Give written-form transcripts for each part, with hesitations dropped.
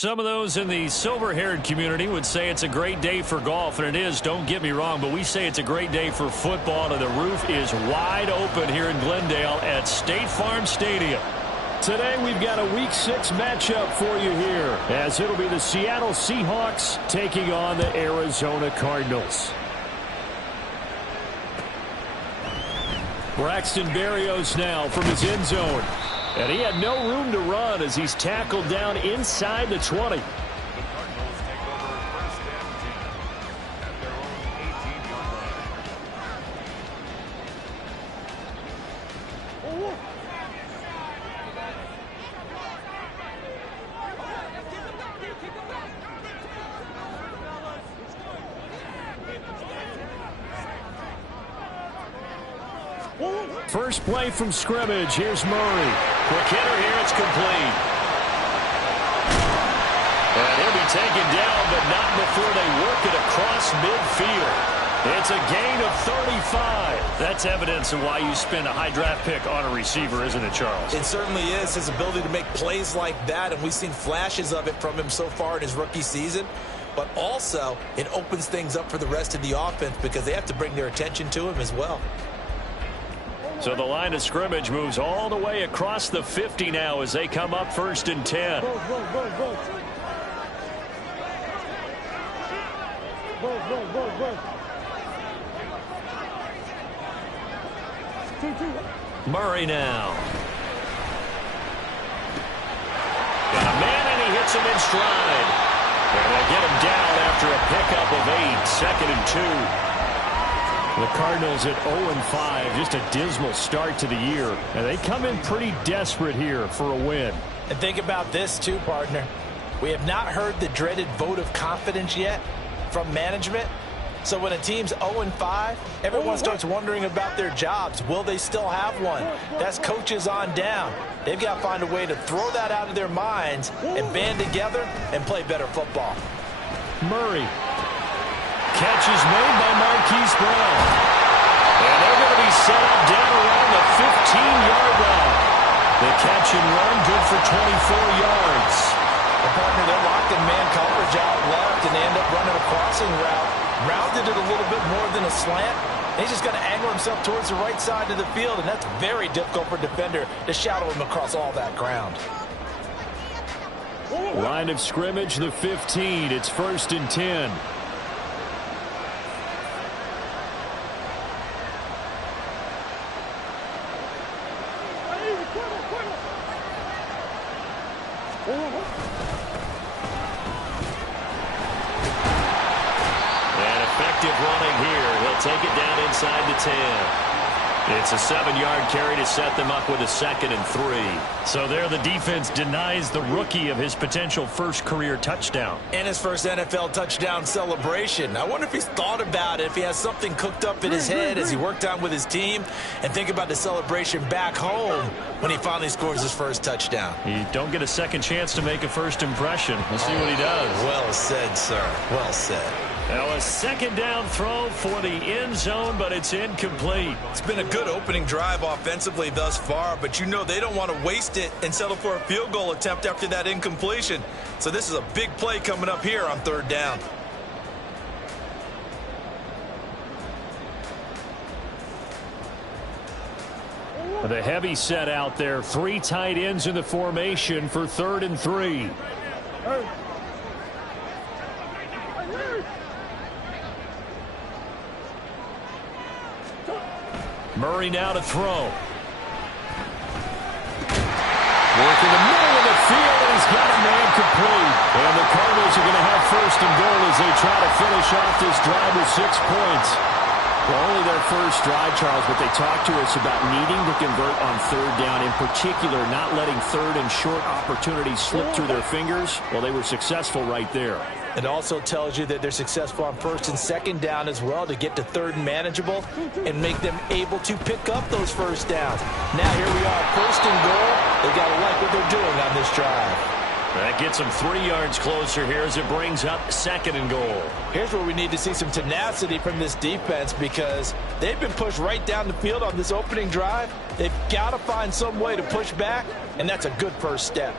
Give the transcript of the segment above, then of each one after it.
Some of those in the silver-haired community would say it's a great day for golf, and it is, don't get me wrong, but we say it's a great day for football, and the roof is wide open here in Glendale at State Farm Stadium. Today we've got a Week 6 matchup for you here, as it'll be the Seattle Seahawks taking on the Arizona Cardinals. Braxton Berrios now from his end zone. And he had no room to run as he's tackled down inside the 20. The Cardinals take over first and 10 at their own 18-yard line. First play from scrimmage. Here's Murray. Quick hitter here. It's complete. And he'll be taken down, but not before they work it across midfield. It's a gain of 35. That's evidence of why you spend a high draft pick on a receiver, isn't it, Charles? It certainly is. His ability to make plays like that, and we've seen flashes of it from him so far in his rookie season. But also, it opens things up for the rest of the offense because they have to bring their attention to him as well. So the line of scrimmage moves all the way across the 50 now as they come up first and 10. Murray now. Got a man, and he hits him in stride. And they'll get him down after a pickup of 8, second and 2. The Cardinals at 0-5, just a dismal start to the year. And they come in pretty desperate here for a win. And think about this too, partner. We have not heard the dreaded vote of confidence yet from management. So when a team's 0-5, everyone starts wondering about their jobs. Will they still have one? That's coaches on down. They've got to find a way to throw that out of their minds and band together and play better football. Murray. Catch is made by Marquise Brown. And they're going to be set up down around the 15-yard line. The catch and run good for 24 yards. The partner, they're locked in man coverage out left, and they end up running a crossing route. Rounded it a little bit more than a slant. He's just going to angle himself towards the right side of the field, and that's very difficult for a defender to shadow him across all that ground. Line of scrimmage, the 15. It's first and 10. Take it down inside the 10. It's a 7-yard carry to set them up with a second and 3. So there the defense denies the rookie of his potential first career touchdown. And his first NFL touchdown celebration. I wonder if he's thought about it, if he has something cooked up in his head as he worked on with his team, and think about the celebration back home when he finally scores his first touchdown. You don't get a second chance to make a first impression. We'll see what he does. Well said, sir. Well said. Now a second down throw for the end zone, but it's incomplete. It's been a good opening drive offensively thus far, but you know they don't want to waste it and settle for a field goal attempt after that incompletion. So this is a big play coming up here on third down. The heavy set out there. 3 tight ends in the formation for third and 3. Murray now to throw. Work in the middle of the field, and he's got a man complete. And the Cardinals are going to have first and goal as they try to finish off this drive with 6 points. Well, only their first drive, Charles, but they talked to us about needing to convert on third down, in particular not letting third and short opportunities slip through their fingers. Well, they were successful right there. It also tells you that they're successful on first and second down as well to get to third and manageable and make them able to pick up those first downs. Now here we are, first and goal. They've got to like what they're doing on this drive. That gets them 3 yards closer here as it brings up second and goal. Here's where we need to see some tenacity from this defense because they've been pushed right down the field on this opening drive. They've got to find some way to push back, and that's a good first step.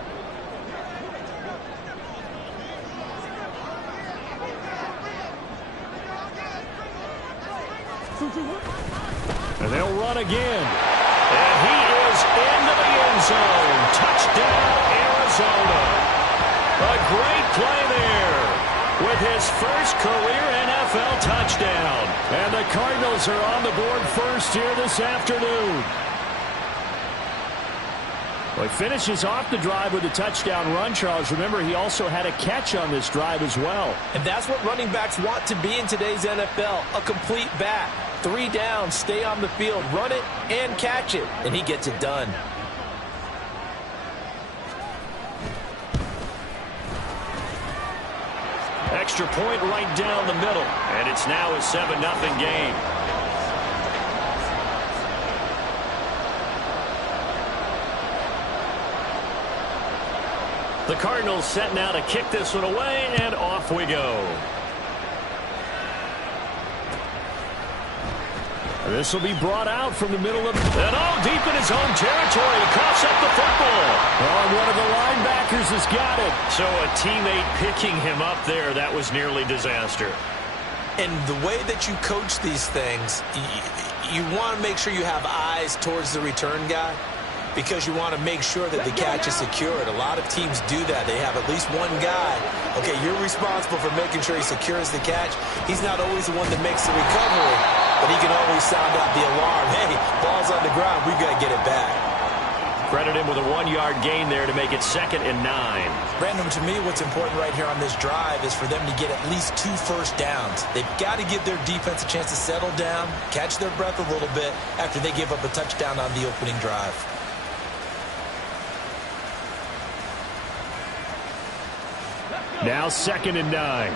And they'll run again. And he is into the end zone. Touchdown, Arizona. A great play there with his first career NFL touchdown. And the Cardinals are on the board first here this afternoon. Well, he finishes off the drive with a touchdown run, Charles. Remember, he also had a catch on this drive as well. And that's what running backs want to be in today's NFL, a complete back. 3 downs, stay on the field, run it, and catch it. And he gets it done. Extra point right down the middle. And it's now a 7-0 game. The Cardinals set now to kick this one away, and off we go. This will be brought out from the middle of... And deep in his own territory. He coughs up the football. One of the linebackers has got it. So a teammate picking him up there, that was nearly disaster. And the way that you coach these things, you want to make sure you have eyes towards the return guy, because you want to make sure that the catch is secured. A lot of teams do that. They have at least one guy. Okay, you're responsible for making sure he secures the catch. He's not always the one that makes the recovery, but he can always sound out the alarm. Hey, ball's on the ground. We've got to get it back. Credit him with a 1-yard gain there to make it 2nd and 9. Brandon, to me, what's important right here on this drive is for them to get at least 2 first downs. They've got to give their defense a chance to settle down, catch their breath a little bit after they give up a touchdown on the opening drive. Now 2nd and 9.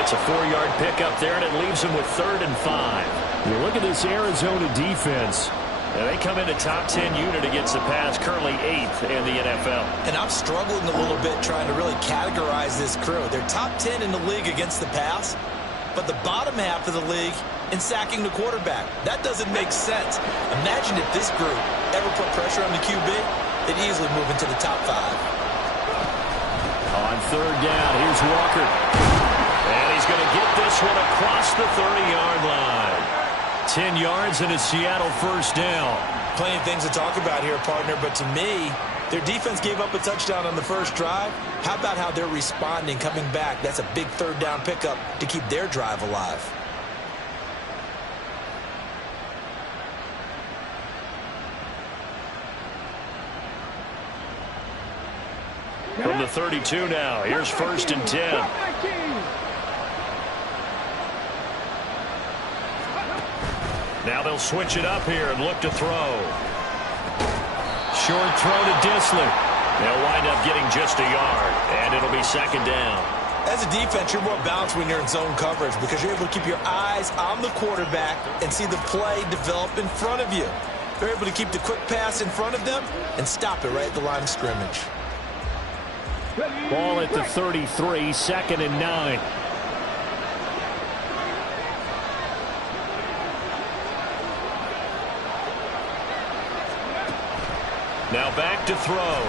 It's a 4-yard pickup there, and it leaves him with 3rd and 5. You look at this Arizona defense. And they come into top 10 unit against the pass, currently 8th in the NFL. And I'm struggling a little bit trying to really categorize this crew. They're top 10 in the league against the pass, but the bottom half of the league in sacking the quarterback. That doesn't make sense. Imagine if this group ever put pressure on the QB, they'd easily move into the top 5. On 3rd down, here's Walker. And he's going to get this one across the 30-yard line. 10 yards and a Seattle first down. Plenty of things to talk about here, partner, but to me, their defense gave up a touchdown on the first drive. How about how they're responding, coming back? That's a big 3rd down pickup to keep their drive alive. From the 32 now, here's 1st and 10. Now they'll switch it up here and look to throw. Short throw to Dissler. They'll wind up getting just a yard, and it'll be 2nd down. As a defense, you're more balanced when you're in zone coverage because you're able to keep your eyes on the quarterback and see the play develop in front of you. They're able to keep the quick pass in front of them and stop it right at the line of scrimmage. Ball at the 33, 2nd and 9. Now back to throw.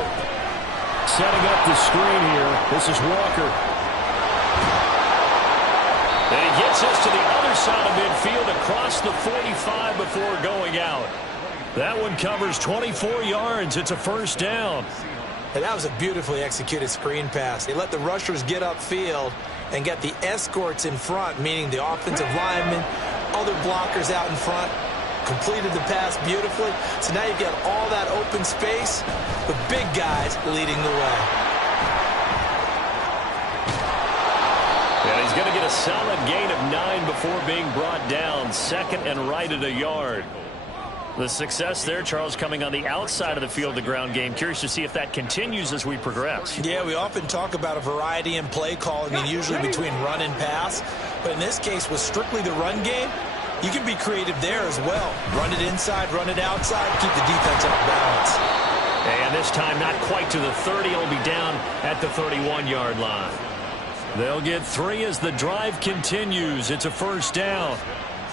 Setting up the screen here. This is Walker. And he gets us to the other side of midfield across the 45 before going out. That one covers 24 yards. It's a first down. And that was a beautifully executed screen pass. They let the rushers get upfield and get the escorts in front, meaning the offensive linemen, other blockers out in front, completed the pass beautifully. So now you've got all that open space with big guys leading the way. And he's going to get a solid gain of 9 before being brought down. 2nd and right at a yard. The success there, Charles, coming on the outside of the field, the ground game. Curious to see if that continues as we progress. Yeah, we often talk about a variety in play calling and usually between run and pass. But in this case, with strictly the run game, you can be creative there as well. Run it inside, run it outside, keep the defense off balance. And this time not quite to the 30. It'll be down at the 31-yard line. They'll get 3 as the drive continues. It's a first down.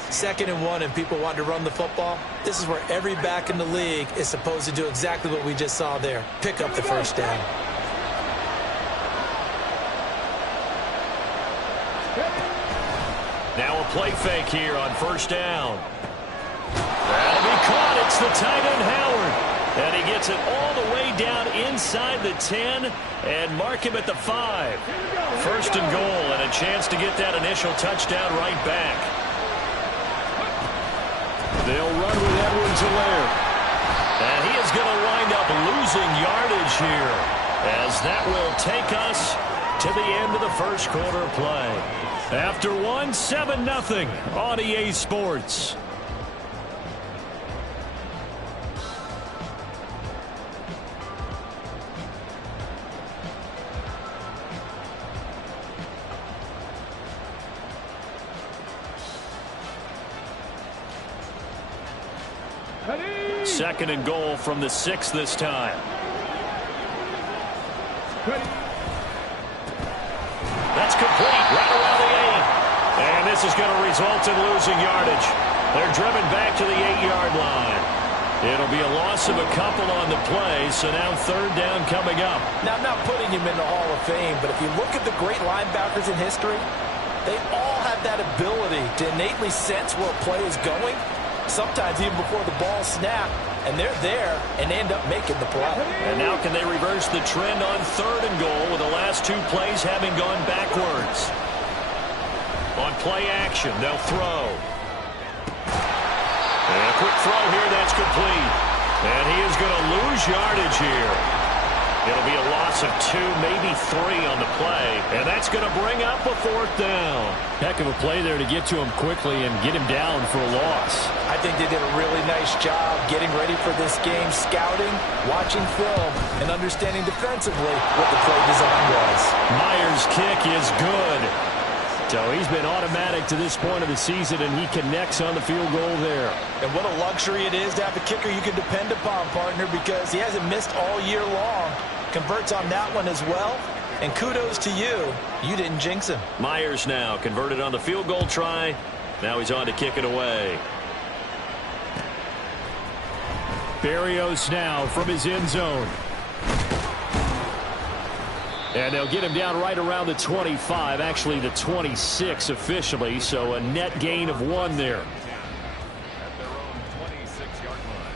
2nd and 1 and people want to run the football. This is where every back in the league is supposed to do exactly what we just saw there. Pick up the first down. play fake here on first down. That'll be caught. It's the tight end, Howard. And he gets it all the way down inside the 10 and mark him at the 5. First and goal and a chance to get that initial touchdown right back. They'll run with Edwards-Helaire. And he is going to wind up losing yardage here, as that will take us to the end of the first quarter play. After one, 7-0 on EA Sports. Second and goal from the 6 this time. That's complete right around the 8. And this is going to result in losing yardage. They're driven back to the 8-yard line. It'll be a loss of a couple on the play, so now third down coming up. Now, I'm not putting him in the Hall of Fame, but if you look at the great linebackers in history, they all have that ability to innately sense where a play is going, sometimes even before the ball snapped, and they're there and end up making the play. And now can they reverse the trend on third and goal with the last 2 plays having gone backwards? On play action, they'll throw. And a quick throw here, that's complete. And he is going to lose yardage here. It'll be a loss of 2, maybe 3 on the play. And that's going to bring up a fourth down. Heck of a play there to get to him quickly and get him down for a loss. I think they did a really nice job getting ready for this game, scouting, watching film, and understanding defensively what the play design was. Myers' kick is good. So he's been automatic to this point of the season, and he connects on the field goal there. And what a luxury it is to have a kicker you can depend upon, partner, because he hasn't missed all year long. Converts on that one as well. And kudos to you. You didn't jinx him. Myers now converted on the field goal try. Now he's on to kick it away. Berrios now from his end zone. And they'll get him down right around the 25, actually the 26 officially, so a net gain of 1 there. At their own 26-yard line.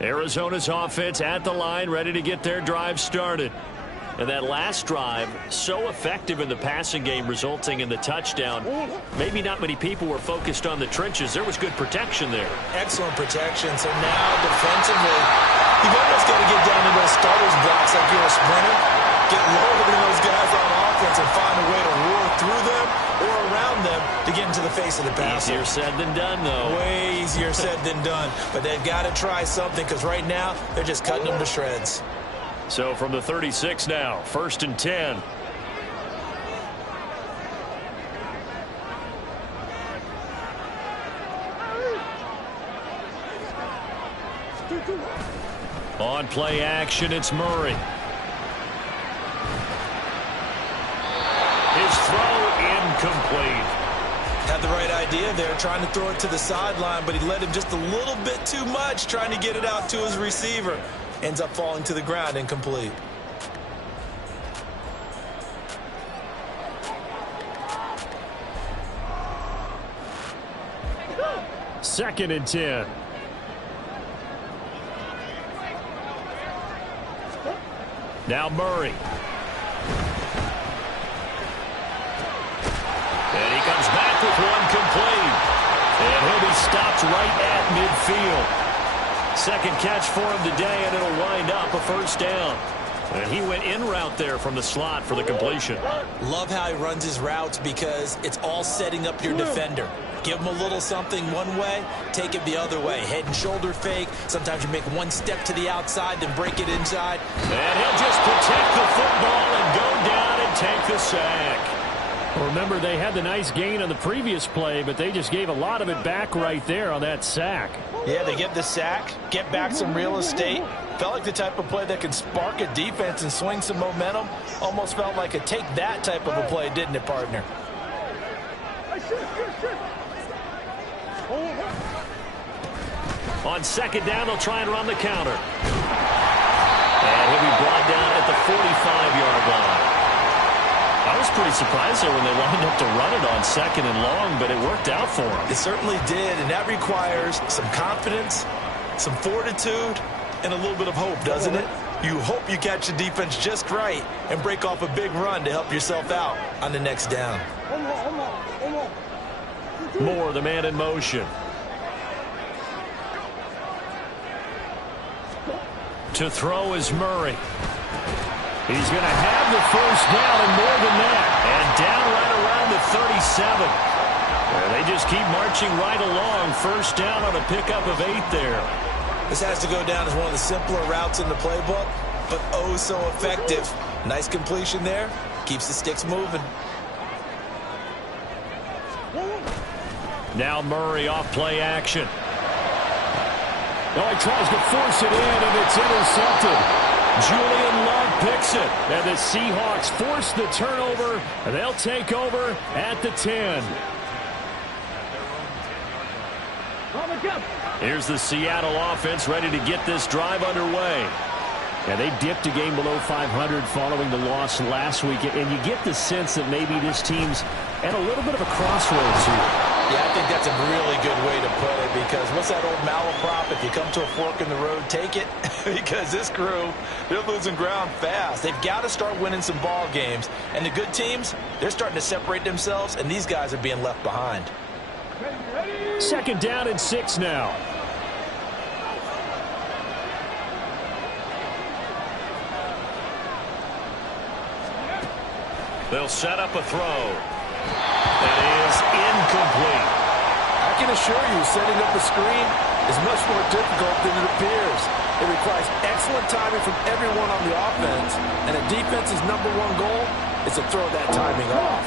Arizona's offense at the line, ready to get their drive started. And that last drive, so effective in the passing game, resulting in the touchdown. Maybe not many people were focused on the trenches. There was good protection there. Excellent protection. So now defensively, you've almost got to get down to those starters blocks like you're a sprinter. Get lower than those guys on offense and find a way to roar through them or around them to get into the face of the passer. Easier said than done, though. Way easier said than done. But they've got to try something, because right now they're just cutting them to shreds. So from the 36 now, first and 10. On play action, it's Murray. His throw incomplete. Had the right idea there, trying to throw it to the sideline, but he led him just a little bit too much, trying to get it out to his receiver. Ends up falling to the ground, incomplete. Second and 10. Now Murray. And he comes back with one complete. And he'll be stopped right at midfield. Second catch for him today, and it'll wind up a first down. And he went in route there from the slot for the completion. Love how he runs his routes, because it's all setting up your defender. Give him a little something one way, take it the other way. Head and shoulder fake. Sometimes you make one step to the outside, then break it inside. And he'll just protect the football and go down and take the sack. Remember, they had the nice gain on the previous play, but they just gave a lot of it back right there on that sack. Yeah, they get the sack, get back some real estate. Felt like the type of play that can spark a defense and swing some momentum. Almost felt like a take that type of a play, didn't it, partner? On second down, they'll try and run the counter. And he'll be brought down at the 45-yard line. I was pretty surprised there when they lined up to run it on second and long, but it worked out for them. It certainly did, and that requires some confidence, some fortitude, and a little bit of hope, doesn't it? You hope you catch the defense just right and break off a big run to help yourself out on the next down. Moore, the man in motion. To throw is Murray. He's going to have the first down and more than that. And down right around the 37. They just keep marching right along. First down on a pickup of 8 there. This has to go down as one of the simpler routes in the playbook, but oh so effective. Nice completion there. Keeps the sticks moving. Now Murray off play action. Oh, he tries to force it in, and it's intercepted. Julian Love picks it, and the Seahawks force the turnover. And they'll take over at the 10. Here's the Seattle offense ready to get this drive underway. And they dipped a game below 500 following the loss last week. And you get the sense that maybe this team's at a little bit of a crossroads here. Yeah, I think that's a really good way to put it, because what's that old malaprop? If you come to a fork in the road, take it. Because this crew, they're losing ground fast. They've got to start winning some ball games. And the good teams, they're starting to separate themselves, and these guys are being left behind. Second down and 6 now. They'll set up a throw. That is incomplete. I can assure you, setting up a screen is much more difficult than it appears. It requires excellent timing from everyone on the offense, and a defense's #1 goal is to throw that timing off.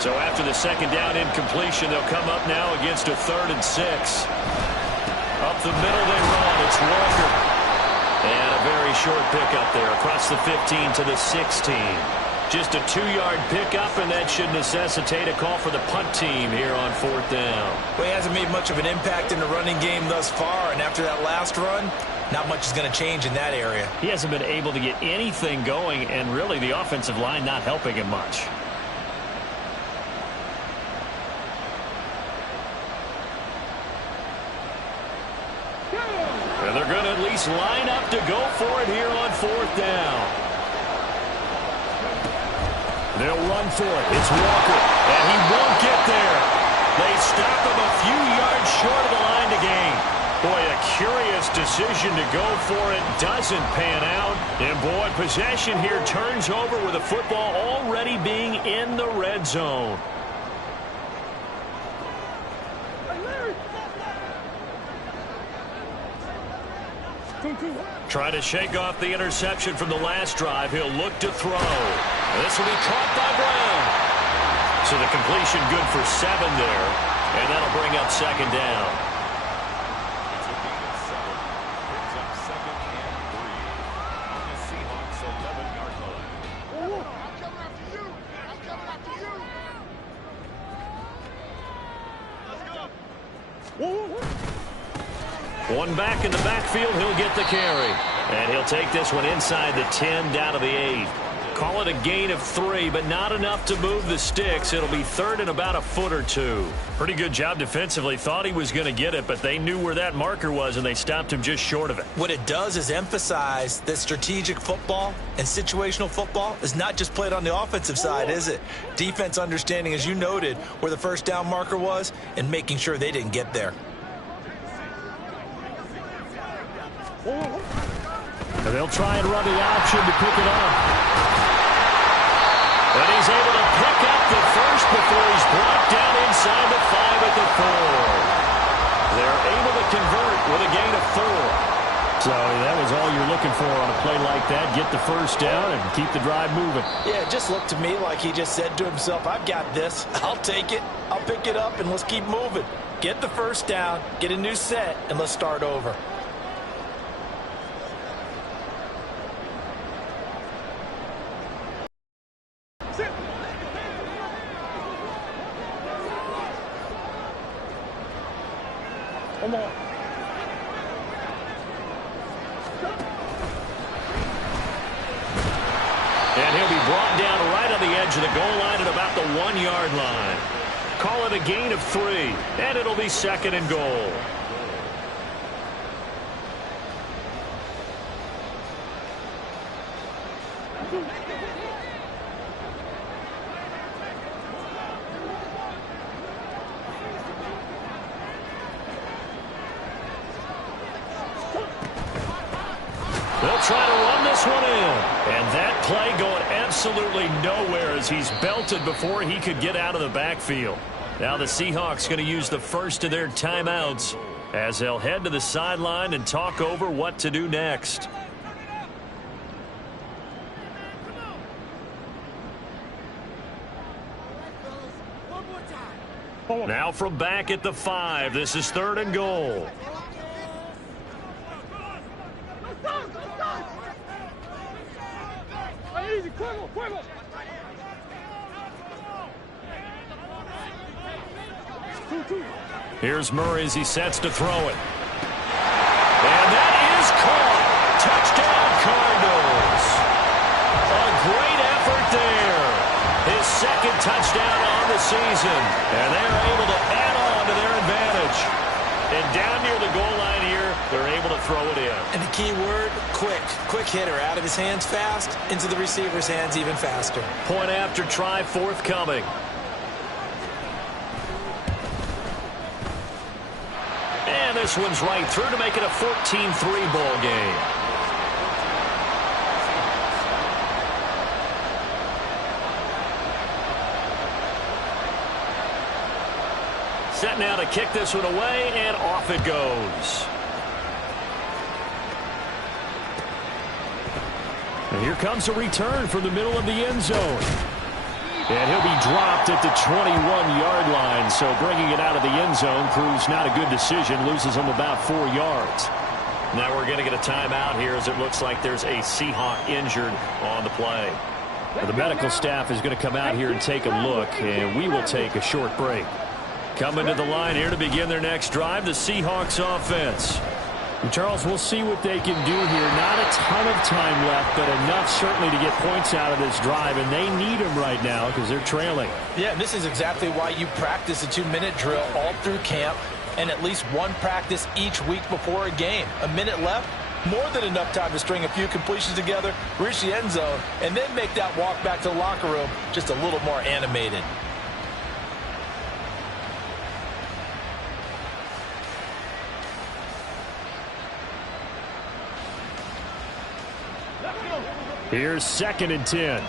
So after the second down incompletion, they'll come up now against a 3rd and 6. Up the middle they run. It's Walker. And a very short pickup there across the 15 to the 16. Just a 2-yard pickup, and that should necessitate a call for the punt team here on 4th down. Well, he hasn't made much of an impact in the running game thus far, and after that last run, not much is going to change in that area. He hasn't been able to get anything going, and really the offensive line not helping him much. And they're going to at least line up to go for it here on 4th down. They'll run for it. It's Walker, and he won't get there. They stop him a few yards short of the line to gain. Boy, a curious decision to go for it. Doesn't pan out. And, boy, possession here turns over with the football already being in the red zone. Trying to shake off the interception from the last drive. He'll look to throw. This will be caught by Brown. So the completion good for 7 there. And that'll bring up second down. It's a gain of 7. Brings up 2nd and 3 on the Seahawks 11-yard line. I'm coming after you. I'm coming after you. Let's go. One back in the backfield, he'll get the carry. And he'll take this one inside the 10 down to the 8. Call it a gain of 3, but not enough to move the sticks. It'll be 3rd and about a foot or 2. Pretty good job defensively. Thought he was going to get it, but they knew where that marker was, and they stopped him just short of it. What it does is emphasize that strategic football and situational football is not just played on the offensive side, is it? Defense understanding, as you noted, where the first down marker was and making sure they didn't get there. And they'll try and run the option to pick it up. And he's able to pick up the first before he's brought down inside the 5 at the 4. They're able to convert with a gain of 4. So that was all you're looking for on a play like that. Get the first down and keep the drive moving. Yeah, it just looked to me like he just said to himself, I've got this. I'll take it. I'll pick it up, and let's keep moving. Get the first down, get a new set, and let's start over. And he'll be brought down right on the edge of the goal line at about the 1-yard line. Call it a gain of 3, and it'll be 2nd and goal. They'll try to run this one in. And that play going absolutely nowhere as he's belted before he could get out of the backfield. Now the Seahawks going to use the first of their timeouts as they'll head to the sideline and talk over what to do next. Now from back at the 5, this is 3rd and goal. Here's Murray as he sets to throw it. And that is caught. Touchdown, Cardinals. A great effort there. His 2nd touchdown on the season. And they're able to add on to their advantage. And down near the goal line here, they're able to throw it in. And the key word, quick. Quick hitter. Out of his hands fast, into the receiver's hands even faster. Point after try forthcoming. And this one's right through to make it a 14-3 ball game. Set now to kick this one away, and off it goes. And here comes a return from the middle of the end zone. And he'll be dropped at the 21-yard line, so bringing it out of the end zone proves not a good decision, loses him about 4 yards. Now we're going to get a timeout here as it looks like there's a Seahawk injured on the play. Well, the medical staff is going to come out here and take a look, and we will take a short break. Coming to the line here to begin their next drive, the Seahawks offense. And Charles, we'll see what they can do here. Not a ton of time left, but enough certainly to get points out of this drive, and they need them right now because they're trailing. Yeah, and this is exactly why you practice a 2-minute drill all through camp and at least one practice each week before a game. A minute left, more than enough time to string a few completions together, reach the end zone, and then make that walk back to the locker room just a little more animated. Here's 2nd and 10.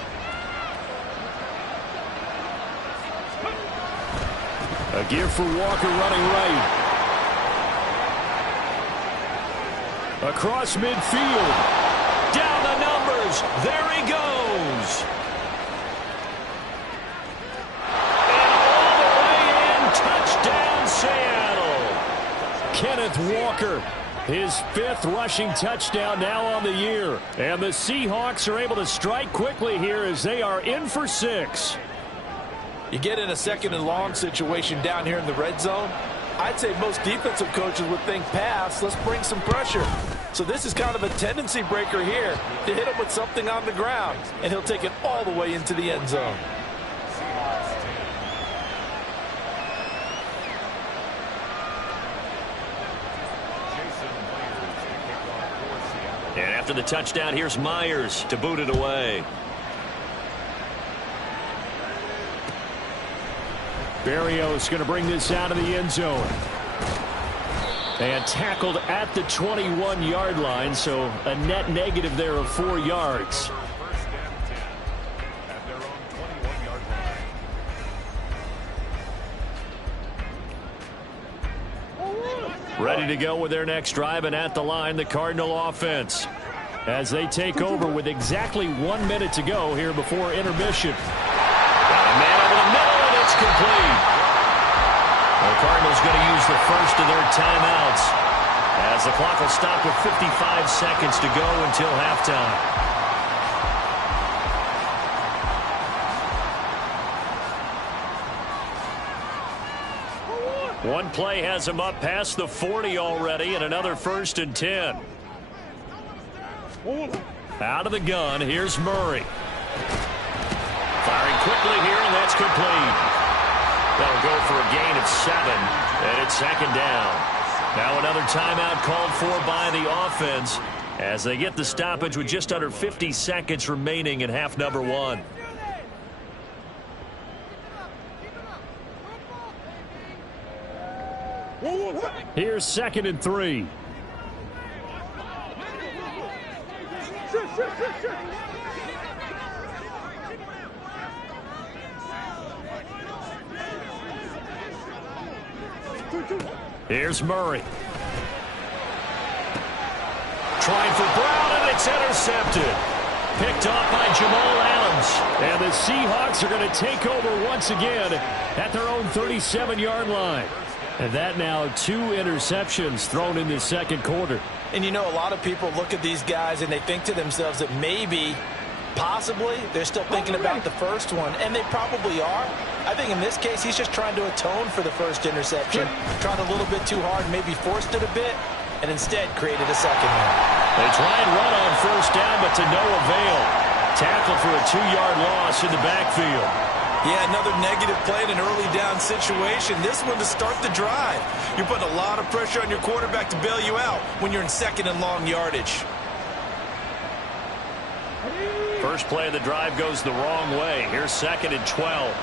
A give for Walker running right. Across midfield. Down the numbers. There he goes. And all the way in. Touchdown, Seattle. Kenneth Walker. His 5th rushing touchdown now on the year. And the Seahawks are able to strike quickly here as they are in for 6. You get in a 2nd and long situation down here in the red zone. I'd say most defensive coaches would think pass. Let's bring some pressure. So this is kind of a tendency breaker here to hit him with something on the ground. And he'll take it all the way into the end zone. And after the touchdown, here's Myers to boot it away. Berrios going to bring this out of the end zone. And tackled at the 21-yard line, so a net negative there of 4 yards. First and 10 at their own 21-yard line. Ready to go with their next drive, and at the line, the Cardinal offense. As they take over with exactly 1 minute to go here before intermission. Got a man over the middle, and it's complete. The Cardinals going to use the first of their timeouts as the clock will stop with 55 seconds to go until halftime. One play has him up past the 40 already, and another 1st and 10. Out of the gun, here's Murray. Firing quickly here, and that's complete. That'll go for a gain of 7, and it's 2nd down. Now another timeout called for by the offense as they get the stoppage with just under 50 seconds remaining in half number 1. Here's 2nd and 3. Here's Murray. Trying for Brown, and it's intercepted. Picked off by Jamal Adams. And the Seahawks are going to take over once again at their own 37-yard line. And that now 2 interceptions thrown in this 2nd quarter. And you know, a lot of people look at these guys and they think to themselves that maybe, possibly, they're still thinking about the first one, and they probably are. I think in this case, he's just trying to atone for the first interception, tried a little bit too hard, maybe forced it a bit, and instead created a second one. They try and run on 1st down, but to no avail. Tackle for a 2-yard loss in the backfield. Yeah, another negative play in an early down situation. This one to start the drive. You're putting a lot of pressure on your quarterback to bail you out when you're in 2nd and long yardage. First play of the drive goes the wrong way. Here's 2nd and 12.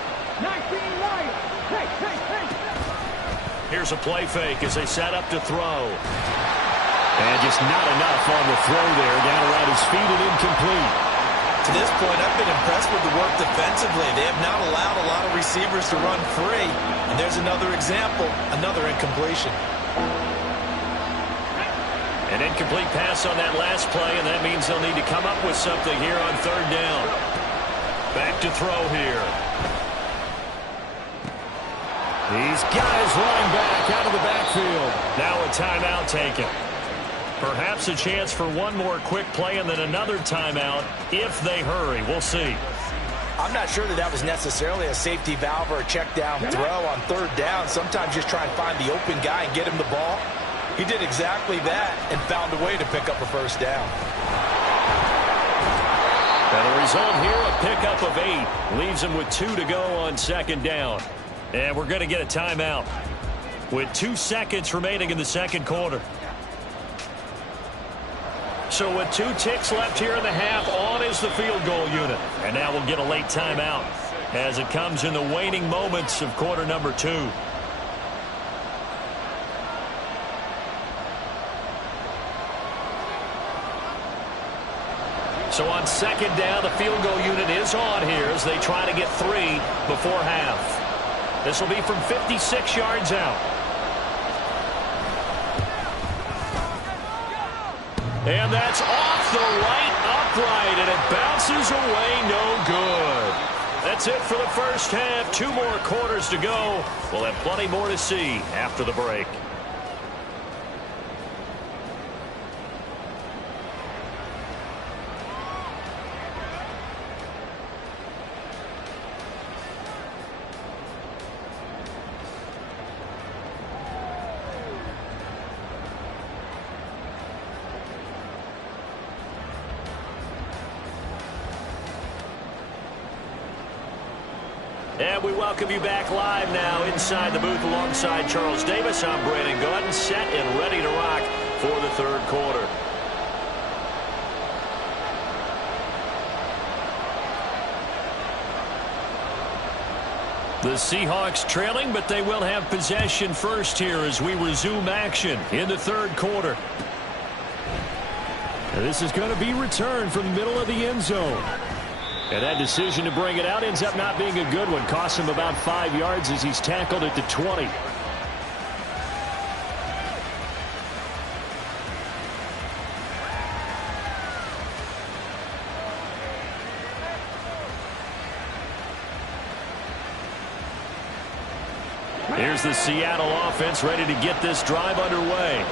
Here's a play fake as they set up to throw. And just not enough on the throw there. Down around his feet and incomplete. To this point, I've been impressed with the work defensively. They have not allowed a lot of receivers to run free. And there's another example, another incompletion. An incomplete pass on that last play, and that means they'll need to come up with something here on 3rd down. Back to throw here. He's got his line back out of the backfield. Now a timeout taken. Perhaps a chance for one more quick play and then another timeout if they hurry. We'll see. I'm not sure that was necessarily a safety valve or a check down throw on 3rd down. Sometimes just try and find the open guy and get him the ball. He did exactly that and found a way to pick up a 1st down. And the result here, a pickup of 8. Leaves him with 2 to go on 2nd down. And we're going to get a timeout with 2 seconds remaining in the 2nd quarter. So with 2 ticks left here in the half, on is the field goal unit. And now we'll get a late timeout as it comes in the waning moments of quarter number 2. So on 2nd down, the field goal unit is on here as they try to get 3 before half. This will be from 56 yards out. And that's off the right upright, and it bounces away no good. That's it for the first half. 2 more quarters to go. We'll have plenty more to see after the break. And we welcome you back live now inside the booth alongside Charles Davis. I'm Brandon Gaudin, set and ready to rock for the 3rd quarter. The Seahawks trailing, but they will have possession first here as we resume action in the 3rd quarter. And this is going to be returned from the middle of the end zone. And that decision to bring it out ends up not being a good one. Costs him about 5 yards as he's tackled at the 20. Here's the Seattle offense ready to get this drive underway.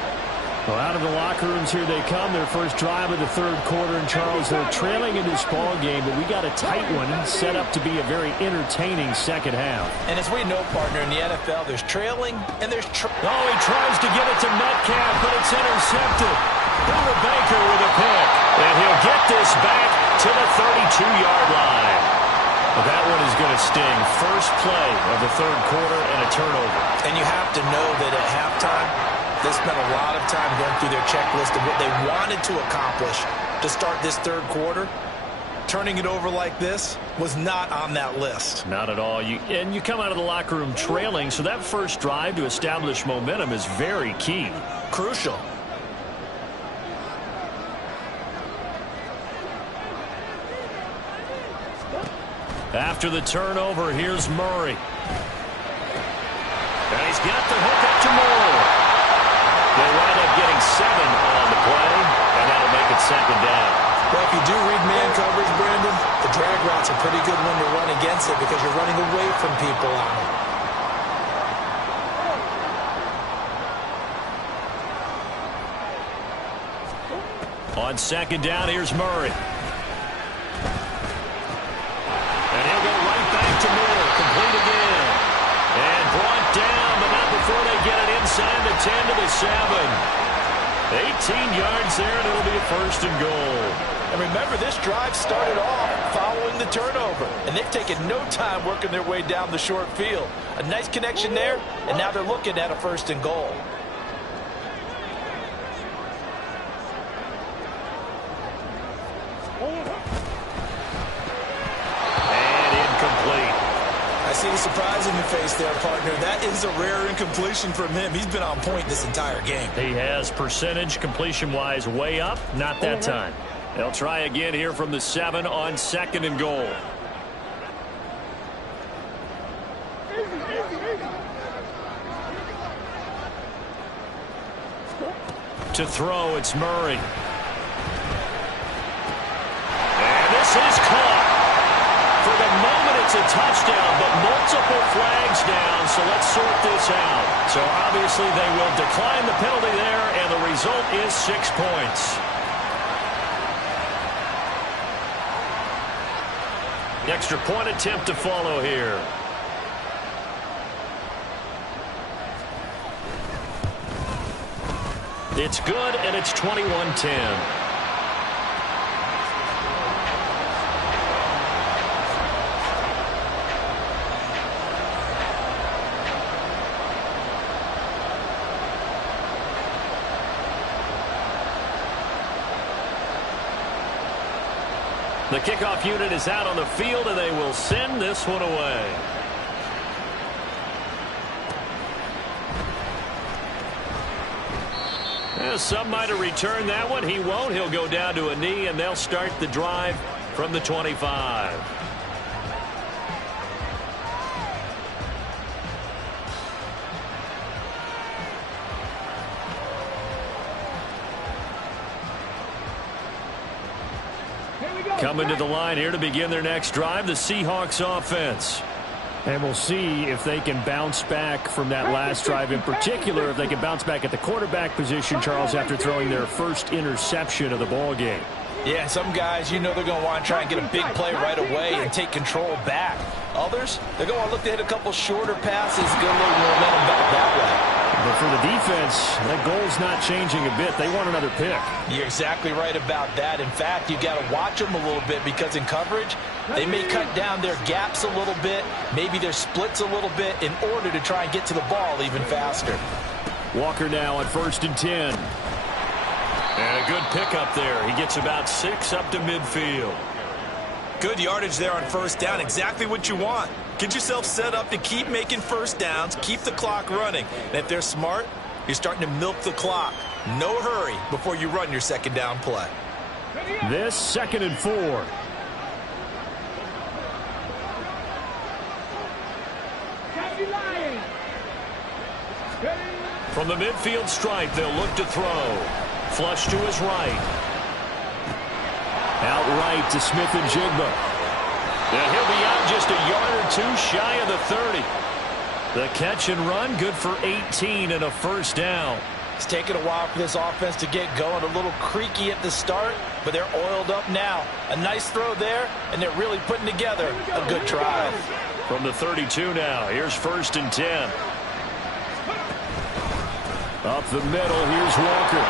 Well, out of the locker rooms here they come. Their first drive of the third quarter. And, Charles, they're trailing in this ball game, but we got a tight one set up to be a very entertaining second half. And as we know, partner, in the NFL, there's trailing and there's... he tries to get it to Metcalf, but it's intercepted. Buda Baker with a pick. And he'll get this back to the 32-yard line. Well, that one is going to sting. First play of the third quarter and a turnover. And you have to know that at halftime, they spent a lot of time going through their checklist of what they wanted to accomplish to start this third quarter. Turning it over like this was not on that list. Not at all. You come out of the locker room trailing, so that first drive to establish momentum is very key. Crucial. After the turnover, here's Murray. And he's got the hook up to Moore. They wind up getting 7 on the play, and that'll make it second down. Well, if you do read man coverage, Brandon, the drag route's a pretty good one to run against it because you're running away from people on it. On second down, here's Murray. And he'll go right back to Moore. Complete again. And brought down, but not before they get it inside the 10 to the 7. 18 yards there, and it'll be a first and goal. And remember, this drive started off following the turnover, and they've taken no time working their way down the short field. A nice connection there, and now they're looking at a first and goal. I see the surprise in your face there, partner. That is a rare incompletion from him. He's been on point this entire game. He has percentage completion-wise way up. Not that time. They'll try again here from the 7 on second and goal. To throw, it's Murray. And this is caught. For the moment, it's a touchdown, but multiple flags down, so let's sort this out. So obviously they will decline the penalty there, and the result is 6 points. The extra point attempt to follow here. It's good, and it's 21-10. The kickoff unit is out on the field, and they will send this one away. Some might have returned that one. He won't. He'll go down to a knee, and they'll start the drive from the 25. Coming to the line here to begin their next drive, the Seahawks offense. And we'll see if they can bounce back from that last drive, in particular if they can bounce back at the quarterback position, Charles, after throwing their first interception of the ball game. Yeah, and some guys, you know they're going to want to try and get a big play right away and take control back. Others, they're going to look to hit a couple shorter passes, get a little momentum back that way. But for the defense, that goal's not changing a bit. They want another pick. You're exactly right about that. In fact, you got to watch them a little bit because in coverage, they may cut down their gaps a little bit, maybe their splits a little bit in order to try and get to the ball even faster. Walker now on 1st and 10. And a good pickup there. He gets about 6 up to midfield. Good yardage there on first down. Exactly what you want. Get yourself set up to keep making first downs, keep the clock running. And if they're smart, you're starting to milk the clock. No hurry before you run your second down play. This 2nd and 4. From the midfield stripe, they'll look to throw. Flush to his right. Out right to Smith-Njigba. And he'll be out just a yard or 2 shy of the 30. The catch and run, good for 18 and a first down. It's taken a while for this offense to get going. A little creaky at the start, but they're oiled up now. A nice throw there, and they're really putting together a good drive. From the 32 now, here's 1st and 10. Up the middle, here's Walker.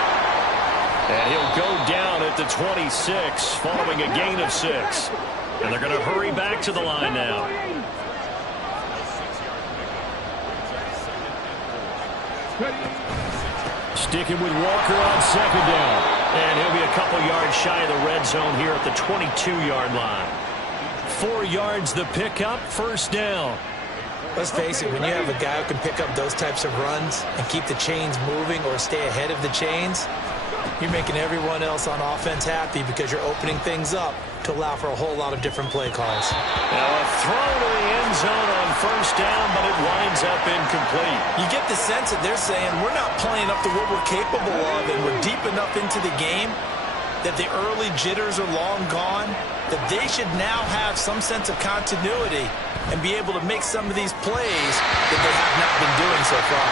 And he'll go down at the 26 following a gain of 6. And they're going to hurry back to the line now. Sticking with Walker on 2nd down. And he'll be a couple yards shy of the red zone here at the 22-yard line. 4 yards the pickup, 1st down. Let's face it, when you have a guy who can pick up those types of runs and keep the chains moving or stay ahead of the chains, you're making everyone else on offense happy because you're opening things up to allow for a whole lot of different play calls. Now a throw to the end zone on 1st down, but it winds up incomplete. You get the sense that they're saying we're not playing up to what we're capable of, and we're deep enough into the game that the early jitters are long gone, that they should now have some sense of continuity and be able to make some of these plays that they have not been doing so far.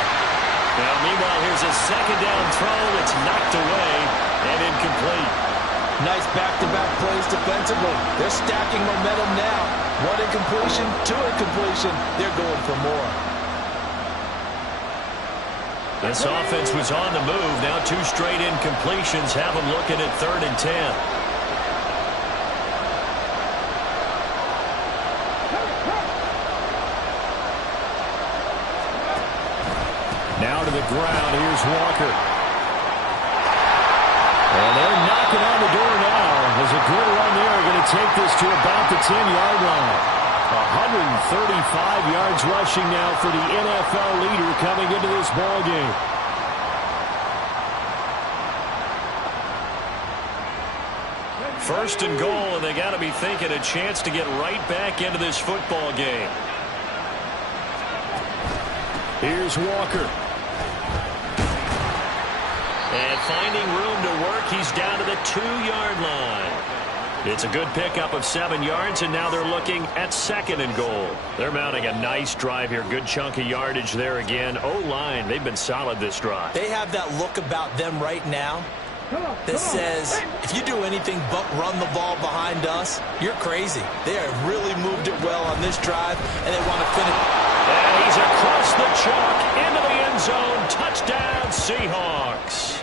Now, meanwhile, here's a 2nd down throw that's knocked away and incomplete. Nice back-to-back plays defensively. They're stacking momentum now. 1 incompletion, 2 incompletion. They're going for more. This offense was on the move. Now 2 straight incompletions have them looking at 3rd and 10. Now to the ground. Here's Walker. And they're knocking on the door now. There's a good run there. Going to take this to about the 10-yard line. 135 yards rushing now for the NFL leader coming into this ball game. First and goal, and they got to be thinking a chance to get right back into this football game. Here's Walker. And finding room to work, he's down to the 2-yard line. It's a good pickup of 7 yards, and now they're looking at 2nd and goal. They're mounting a nice drive here. Good chunk of yardage there again. O-line, they've been solid this drive. They have that look about them right now that says, if you do anything but run the ball behind us, you're crazy. They have really moved it well on this drive, and they want to finish. And he's across the chalk into the end zone. Touchdown, Seahawks.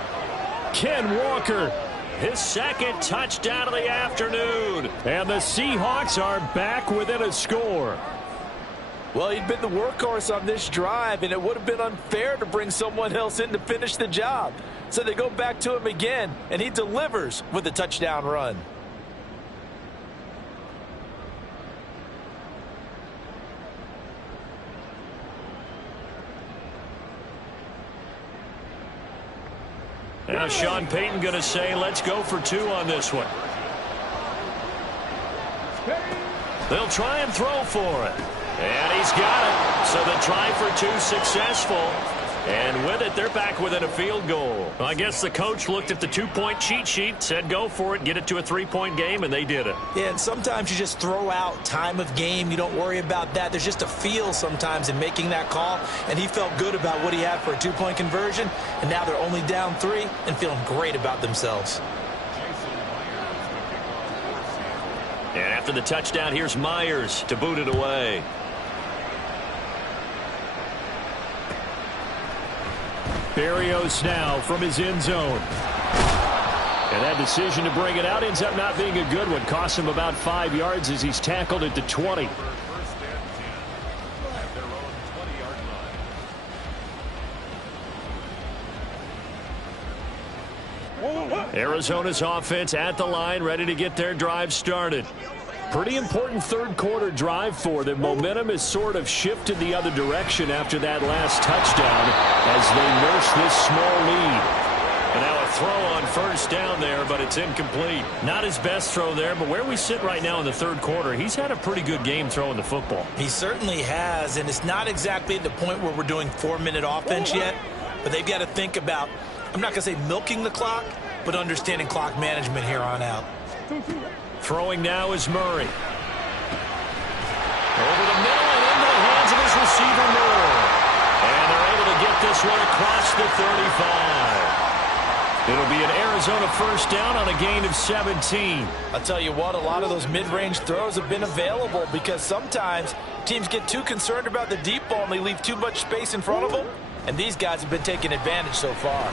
Ken Walker, his 2nd touchdown of the afternoon. And the Seahawks are back within a score. Well, he'd been the workhorse on this drive, and it would have been unfair to bring someone else in to finish the job. So they go back to him again, and he delivers with a touchdown run. Now Sean Payton going to say, let's go for 2 on this one. They'll try and throw for it. And he's got it. So the try for 2 successful. And with it, they're back within a field goal. Well, I guess the coach looked at the 2-point cheat sheet, said go for it, get it to a 3-point game, and they did it. Yeah, and sometimes you just throw out time of game. You don't worry about that. There's just a feel sometimes in making that call, and he felt good about what he had for a 2-point conversion, and now they're only down 3 and feeling great about themselves. And after the touchdown, here's Myers to boot it away. Berrios now from his end zone. And that decision to bring it out ends up not being a good one. Costs him about 5 yards as he's tackled at the 20. Arizona's offense at the line, ready to get their drive started. Pretty important 3rd quarter drive for them. Momentum has sort of shifted the other direction after that last touchdown as they nurse this small lead. And now a throw on 1st down there, but it's incomplete. Not his best throw there, but where we sit right now in the 3rd quarter, he's had a pretty good game throwing the football. He certainly has, and it's not exactly at the point where we're doing 4-minute offense yet, but they've got to think about, I'm not going to say milking the clock, but understanding clock management here on out. Throwing now is Murray. Over the middle and into the hands of his receiver, Moore. And they're able to get this one across the 35. It'll be an Arizona first down on a gain of 17. I'll tell you what, a lot of those mid-range throws have been available because sometimes teams get too concerned about the deep ball and they leave too much space in front of them. And these guys have been taking advantage so far.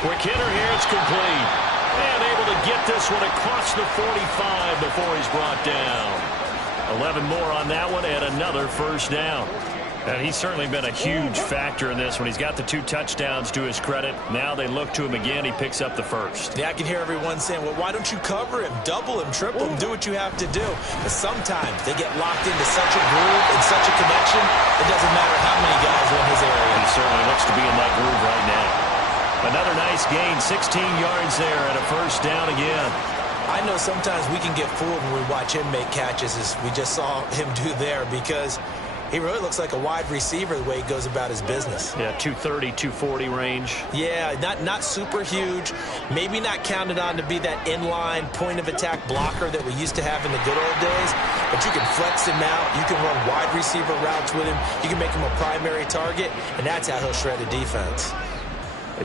Quick hitter here, it's complete. And able to get this one across the 45 before he's brought down. 11 more on that one and another first down. And he's certainly been a huge factor in this when he's got the 2 touchdowns to his credit. Now they look to him again. He picks up the first. Yeah, I can hear everyone saying, well, why don't you cover him, double him, triple him, do what you have to do. But sometimes they get locked into such a groove and such a connection, it doesn't matter how many guys are in his area. He certainly looks to be in that groove right now. Another nice gain, 16 yards there and a first down again. I know sometimes we can get fooled when we watch him make catches, as we just saw him do there, because he really looks like a wide receiver the way he goes about his business. Yeah, 230, 240 range. Yeah, not super huge. Maybe not counted on to be that inline point-of-attack blocker that we used to have in the good old days. But you can flex him out. You can run wide receiver routes with him. You can make him a primary target, and that's how he'll shred a defense.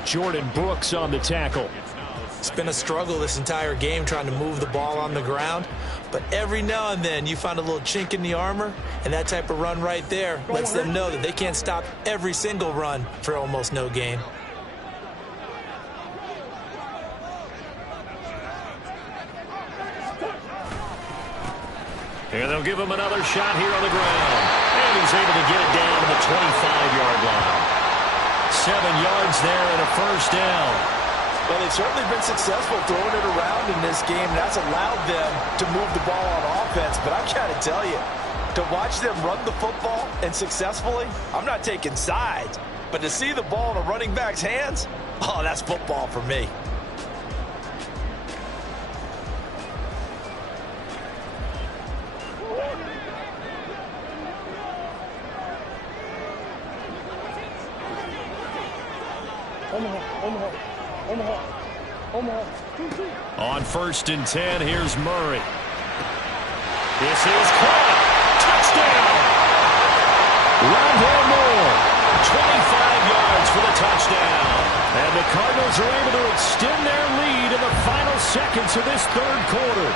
Jordan Brooks on the tackle. It's been a struggle this entire game trying to move the ball on the ground. But every now and then you find a little chink in the armor, and that type of run right there lets them know that they can't stop every single run for almost no gain. And they'll give him another shot here on the ground. And he's able to get it down to the 25-yard line. 7 yards there and a first down. Well, they've certainly been successful throwing it around in this game. That's allowed them to move the ball on offense. But I've got to tell you, to watch them run the football and successfully, I'm not taking sides. But to see the ball in a running back's hands, oh, that's football for me. On 1st and 10, here's Murray. This is caught. Touchdown! Rondale Moore, 25 yards for the touchdown. And the Cardinals are able to extend their lead in the final seconds of this 3rd quarter.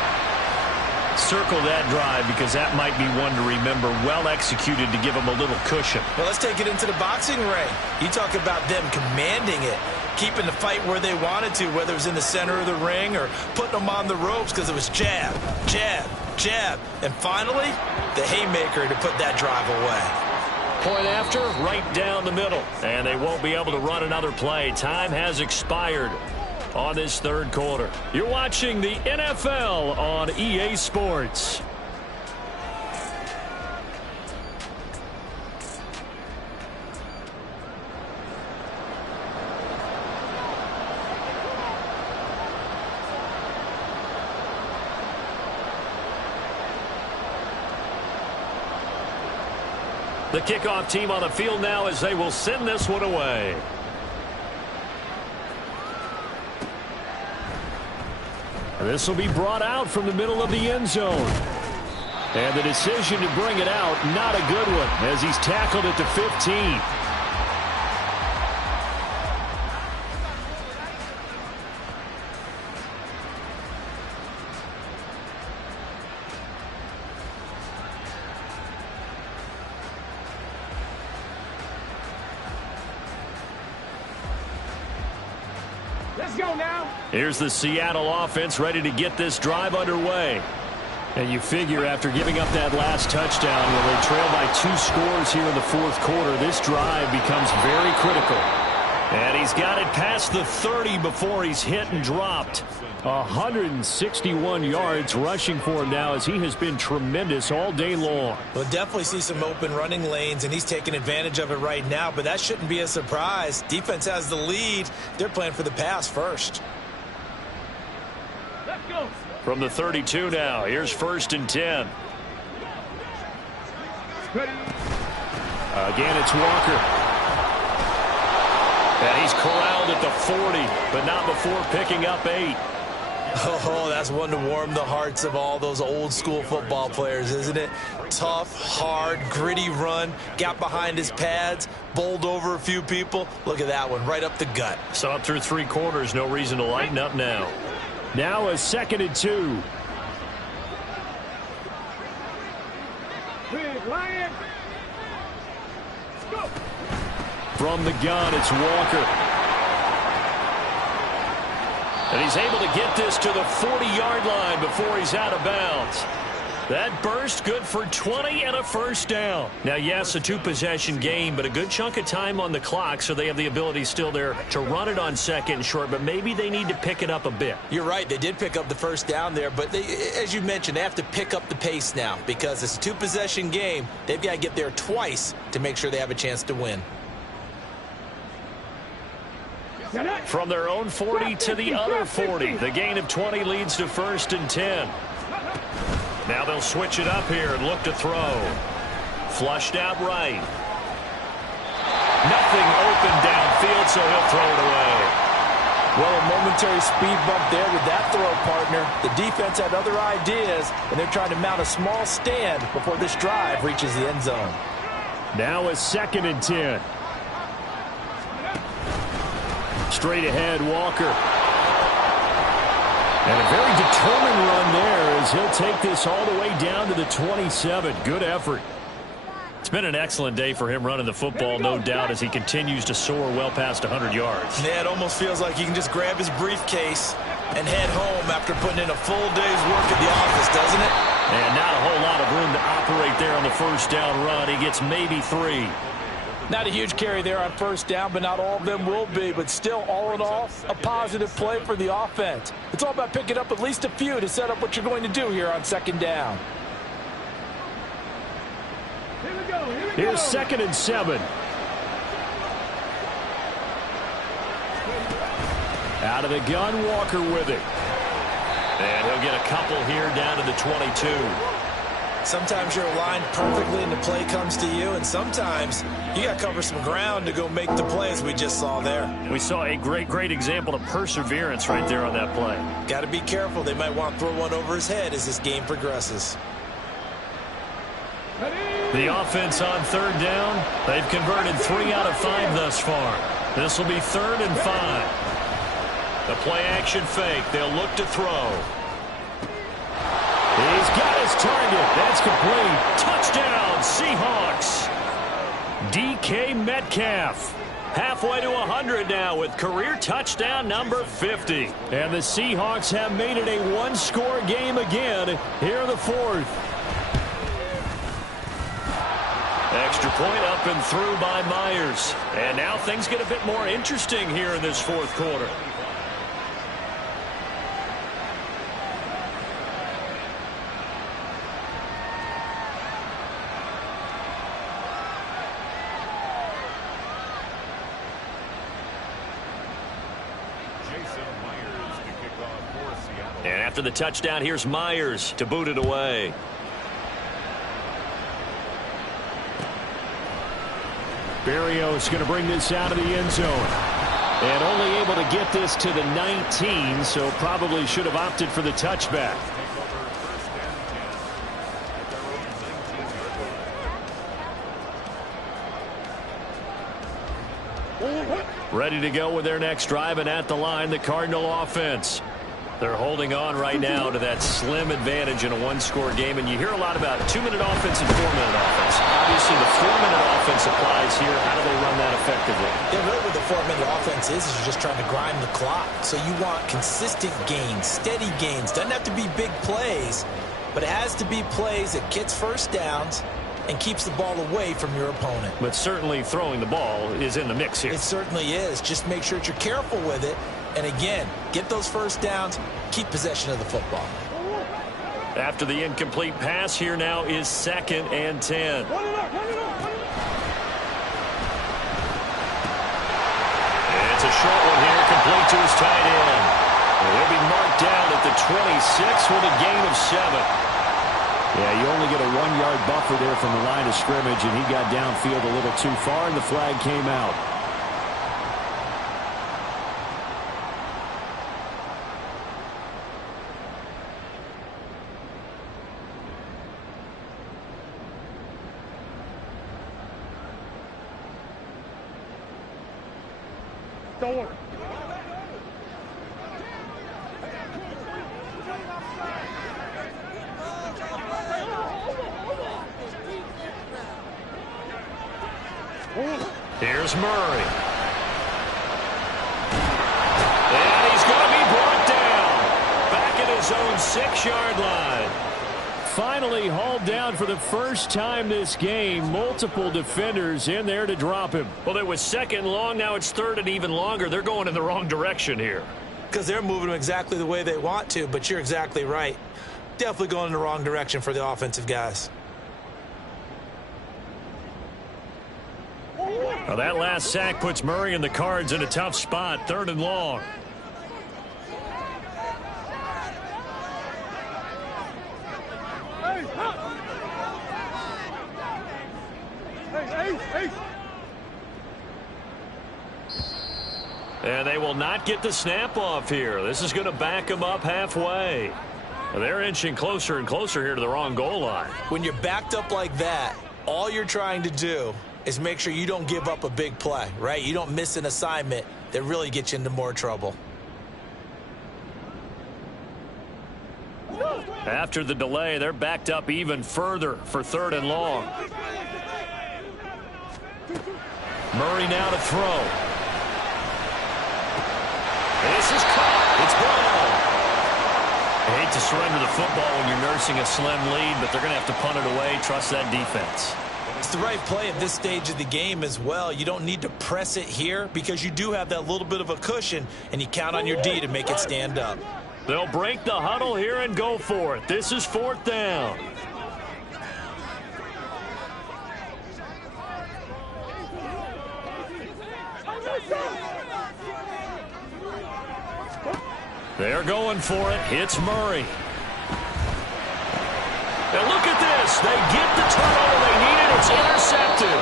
Circle that drive because that might be one to remember. Well executed to give them a little cushion. Well, let's take it into the boxing ring. You talk about them commanding it, keeping the fight where they wanted to, whether it was in the center of the ring or putting them on the ropes because it was jab, jab, jab. And finally, the haymaker to put that drive away. Point after, right down the middle. And they won't be able to run another play. Time has expired on this 3rd quarter. You're watching the NFL on EA Sports. The kickoff team on the field now as they will send this one away. And this will be brought out from the middle of the end zone. And the decision to bring it out, not a good one, as he's tackled at the 15. Let's go now. Here's the Seattle offense ready to get this drive underway. And you figure after giving up that last touchdown when they trail by 2 scores here in the 4th quarter, this drive becomes very critical. And he's got it past the 30 before he's hit and dropped. 161 yards rushing for him now as he has been tremendous all day long. We'll definitely see some open running lanes, and he's taking advantage of it right now, but that shouldn't be a surprise. Defense has the lead. They're playing for the pass first. Let's go. From the 32 now, here's 1st and 10. Ready. Again, it's Walker. And he's corralled at the 40, but not before picking up 8. Oh, that's one to warm the hearts of all those old school football players, isn't it? Tough, hard, gritty run, got behind his pads, bowled over a few people. Look at that one, right up the gut. So up through 3 quarters, no reason to lighten up now. Now a 2nd and 2. Big Lion. Go. From the gun, it's Walker. And he's able to get this to the 40-yard line before he's out of bounds. That burst good for 20 and a first down. Now, yes, a 2-possession game, but a good chunk of time on the clock, so they have the ability still there to run it on 2nd and short, but maybe they need to pick it up a bit. You're right, they did pick up the first down there, but they, as you mentioned, they have to pick up the pace now because it's a 2-possession game. They've got to get there twice to make sure they have a chance to win. From their own 40 to the other 40. The gain of 20 leads to 1st and 10. Now they'll switch it up here and look to throw. Flushed out right. Nothing open downfield, so he'll throw it away. Well, a momentary speed bump there with that throw, partner. The defense had other ideas, and they're trying to mount a small stand before this drive reaches the end zone. Now a 2nd and 10. Straight ahead, Walker. And a very determined run there as he'll take this all the way down to the 27. Good effort. It's been an excellent day for him running the football, no doubt, as he continues to soar well past 100 yards. Yeah, it almost feels like he can just grab his briefcase and head home after putting in a full day's work at the office, doesn't it? And not a whole lot of room to operate there on the first down run. He gets maybe 3. Not a huge carry there on first down, but not all of them will be. But still, all in all, a positive play for the offense. It's all about picking up at least a few to set up what you're going to do here on 2nd down. Here we go. Here we Here's go. 2nd and 7. Out of the gun, Walker with it. And he'll get a couple here down to the 22. Sometimes you're aligned perfectly and the play comes to you, and sometimes you got to cover some ground to go make the plays we just saw there. We saw a great example of perseverance right there on that play. Got to be careful. They might want to throw one over his head as this game progresses. The offense on 3rd down, they've converted 3 out of 5 thus far. This will be 3rd and 5. The play action fake. They'll look to throw. He's got his target. That's complete. Touchdown, Seahawks. DK Metcalf. Halfway to 100 now with career touchdown number 50. And the Seahawks have made it a 1-score game again here in the 4th. Extra point up and through by Myers. And now things get a bit more interesting here in this 4th quarter. And after the touchdown, here's Myers to boot it away. Berrios going to bring this out of the end zone. And only able to get this to the 19, so probably should have opted for the touchback. Ready to go with their next drive, and at the line, the Cardinal offense. They're holding on right now to that slim advantage in a 1-score game, and you hear a lot about 2-minute offense and 4-minute offense. Obviously, the 4-minute offense applies here. How do they run that effectively? Yeah, really what the 4-minute offense is you're just trying to grind the clock. So you want consistent gains, steady gains. Doesn't have to be big plays, but it has to be plays that gets first downs and keeps the ball away from your opponent. But certainly throwing the ball is in the mix here. It certainly is. Just make sure that you're careful with it. And again, get those first downs, keep possession of the football. After the incomplete pass, here now is 2nd and 10. It's a short one here, complete to his tight end. He'll be marked down at the 26 with a gain of 7. Yeah, you only get a 1-yard buffer there from the line of scrimmage, and he got downfield a little too far, and the flag came out. door. Here's Murray. And he's going to be brought down. Back at his own 6-yard line. Finally hauled down for the first time this game. Multiple defenders in there to drop him. Well, it was 2nd and long. Now it's 3rd and even longer. They're going in the wrong direction here. Because they're moving them exactly the way they want to, but you're exactly right. Definitely going in the wrong direction for the offensive guys. Well, that last sack puts Murray and the Cards in a tough spot. 3rd and long. And they will not get the snap off here. This is going to back them up halfway. They're inching closer and closer here to the wrong goal line. When you're backed up like that, all you're trying to do is make sure you don't give up a big play, right? You don't miss an assignment that really gets you into more trouble. After the delay, they're backed up even further for 3rd and long. Murray now to throw. This is caught. It's Brown. I hate to surrender the football when you're nursing a slim lead, but they're going to have to punt it away. Trust that defense. It's the right play at this stage of the game as well. You don't need to press it here because you do have that little bit of a cushion, and you count on your D to make it stand up. They'll break the huddle here and go for it. This is 4th down. They're going for it. It's Murray. And look at this. They get the turnover they needed. It's intercepted.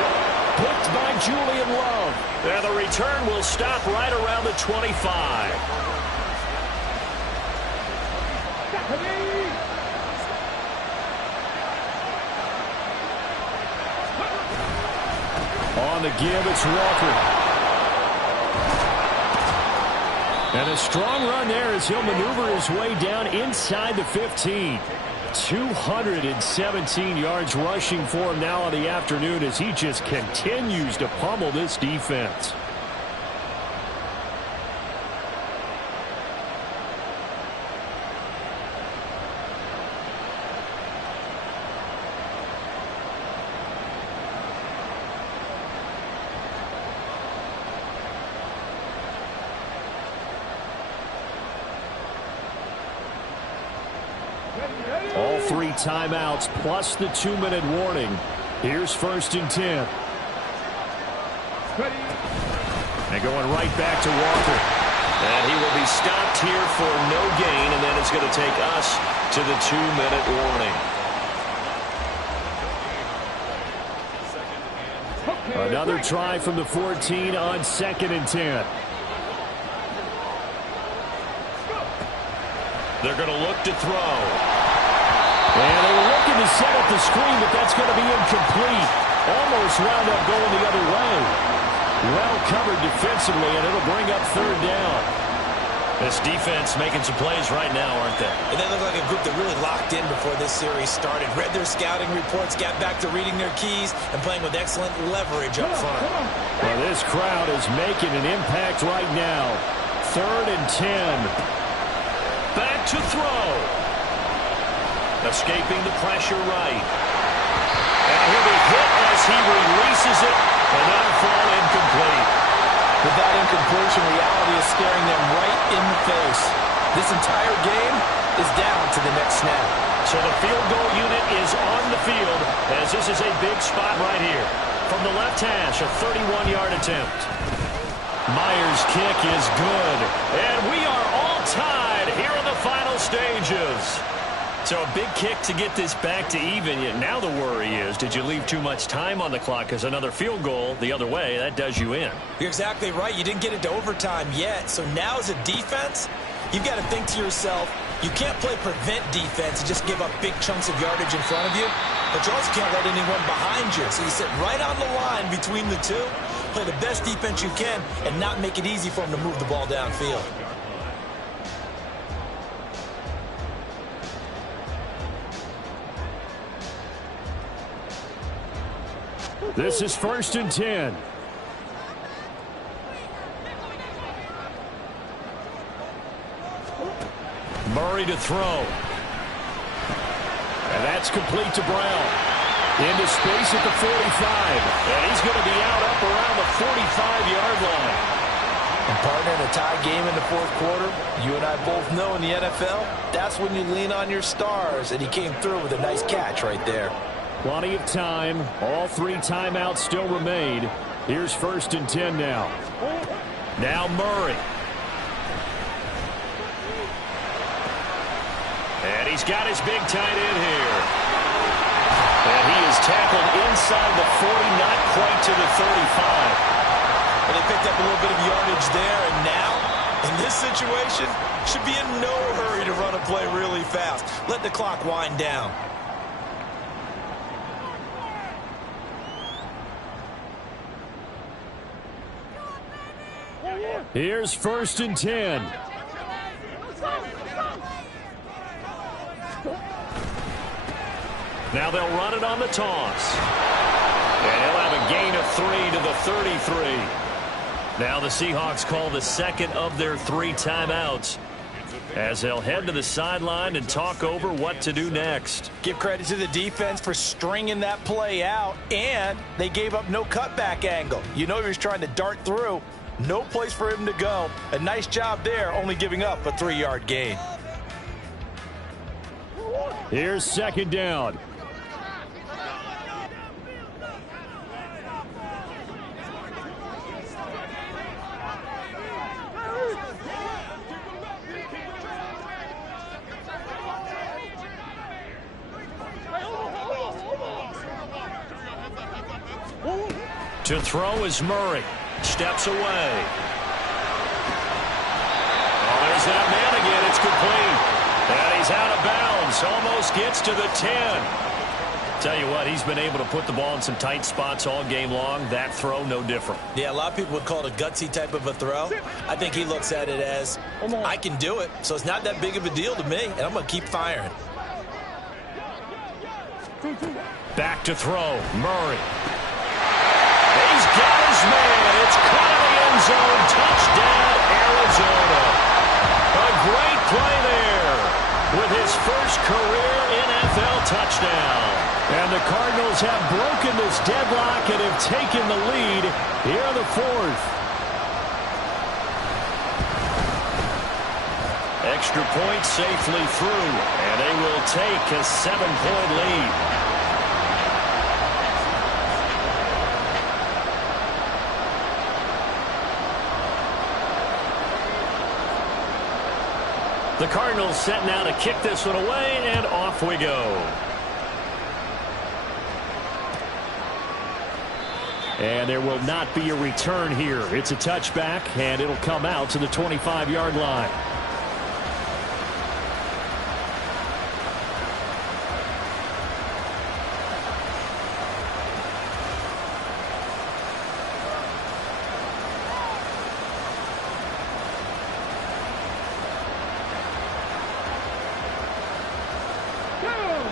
Picked by Julian Love. And the return will stop right around the 25. On the give, it's Walker. And a strong run there as he'll maneuver his way down inside the 15. 217 yards rushing for him now on the afternoon as he just continues to pummel this defense. All 3 timeouts plus the 2-minute warning. Here's 1st and 10. And going right back to Walker. And he will be stopped here for no gain, and then it's going to take us to the 2-minute warning. Another try from the 14 on 2nd and 10. They're going to look to throw. And they were looking to set up the screen, but that's going to be incomplete. Almost wound up going the other way. Well covered defensively, and it'll bring up 3rd down. This defense making some plays right now, aren't they? And they look like a group that really locked in before this series started. Read their scouting reports, got back to reading their keys, and playing with excellent leverage up front. Well, this crowd is making an impact right now. 3rd and 10. Back to throw. Escaping the pressure right. And he'll be hit as he releases it, and that'll fall incomplete. With that incompletion, reality is staring them right in the face. This entire game is down to the next snap. So the field goal unit is on the field as this is a big spot right here. From the left hash, a 31-yard attempt. Myers' kick is good. And we are all tied here in the final stages. So a big kick to get this back to even. Yet now the worry is, did you leave too much time on the clock? Because another field goal the other way, that does you in. You're exactly right. You didn't get into overtime yet. So now as a defense, you've got to think to yourself, you can't play prevent defense and just give up big chunks of yardage in front of you. But you also can't let anyone behind you. So you sit right on the line between the two. Play the best defense you can and not make it easy for them to move the ball downfield. This is 1st and 10. Murray to throw. And that's complete to Brown. Into space at the 45. And he's going to be out up around the 45-yard line. And partner, in a tie game in the fourth quarter, you and I both know in the NFL, that's when you lean on your stars. And he came through with a nice catch right there. Plenty of time. All 3 timeouts still remain. Here's 1st and 10 now. Now Murray. And he's got his big tight end here. And he is tackled inside the 40, not quite to the 35. And they picked up a little bit of yardage there. And now, in this situation, should be in no hurry to run a play really fast. Let the clock wind down. Here's 1st and 10. Now they'll run it on the toss. And he'll have a gain of 3 to the 33. Now the Seahawks call the second of their 3 timeouts as they'll head to the sideline and talk over what to do next. Give credit to the defense for stringing that play out, and they gave up no cutback angle. You know he was trying to dart through. No place for him to go. A nice job there, only giving up a 3-yard gain. Here's 2nd down. To throw is Murray. Steps away. Oh, there's that man again. It's complete. And he's out of bounds. Almost gets to the 10. Tell you what, he's been able to put the ball in some tight spots all game long. That throw, no different. Yeah, a lot of people would call it a gutsy type of a throw. I think he looks at it as, I can do it, so it's not that big of a deal to me, and I'm going to keep firing. Back to throw. Murray. He's got his man. It's caught in the end zone. Touchdown, Arizona. A great play there with his first career NFL touchdown. And the Cardinals have broken this deadlock and have taken the lead here in the 4th. Extra point safely through, and they will take a 7-point lead. The Cardinals set now to kick this one away, and off we go. And there will not be a return here. It's a touchback, and it'll come out to the 25-yard line.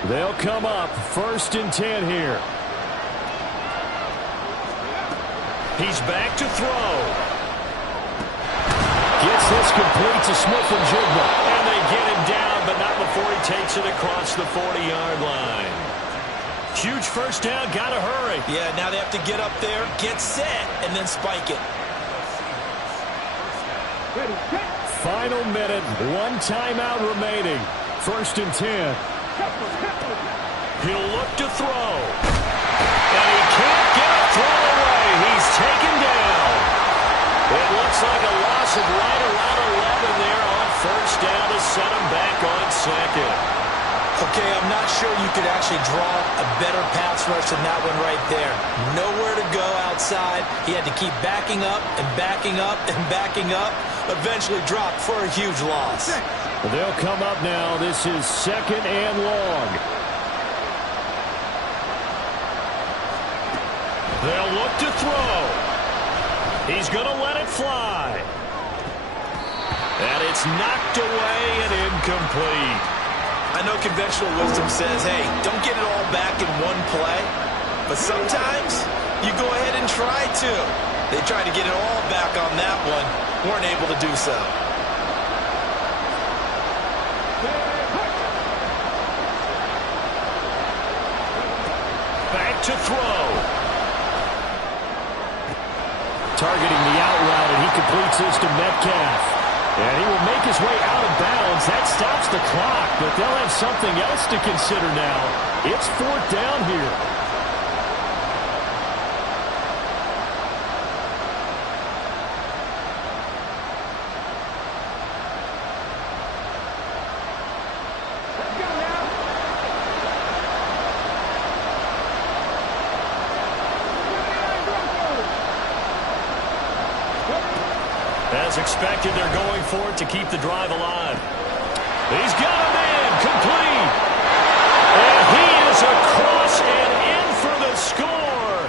They'll come up 1st and 10 here. He's back to throw. Gets this complete to Smith-Njigba. And they get him down, but not before he takes it across the 40-yard line. Huge first down, gotta hurry. Yeah, now they have to get up there, get set, and then spike it. Final minute, 1 timeout remaining. 1st and 10. He'll look to throw. And he can't get a throw away. He's taken down. It looks like a loss of right around 11 there on 1st down to set him back on 2nd. Okay, I'm not sure you could actually draw a better pass rush than that one right there. Nowhere to go outside. He had to keep backing up and backing up and backing up. Eventually dropped for a huge loss. They'll come up now. This is 2nd and long. They'll look to throw. He's going to let it fly. And it's knocked away and incomplete. I know conventional wisdom says, hey, don't get it all back in one play. But sometimes you go ahead and try to. They tried to get it all back on that one. Weren't able to do so. Back to throw. Targeting the out route, and he completes this to Metcalf. And he will make his way out of bounds. That stops the clock, but they'll have something else to consider now. It's 4th down here. As expected, they're going for it to keep the drive alive. He's got him in, complete. And he is across and in for the score.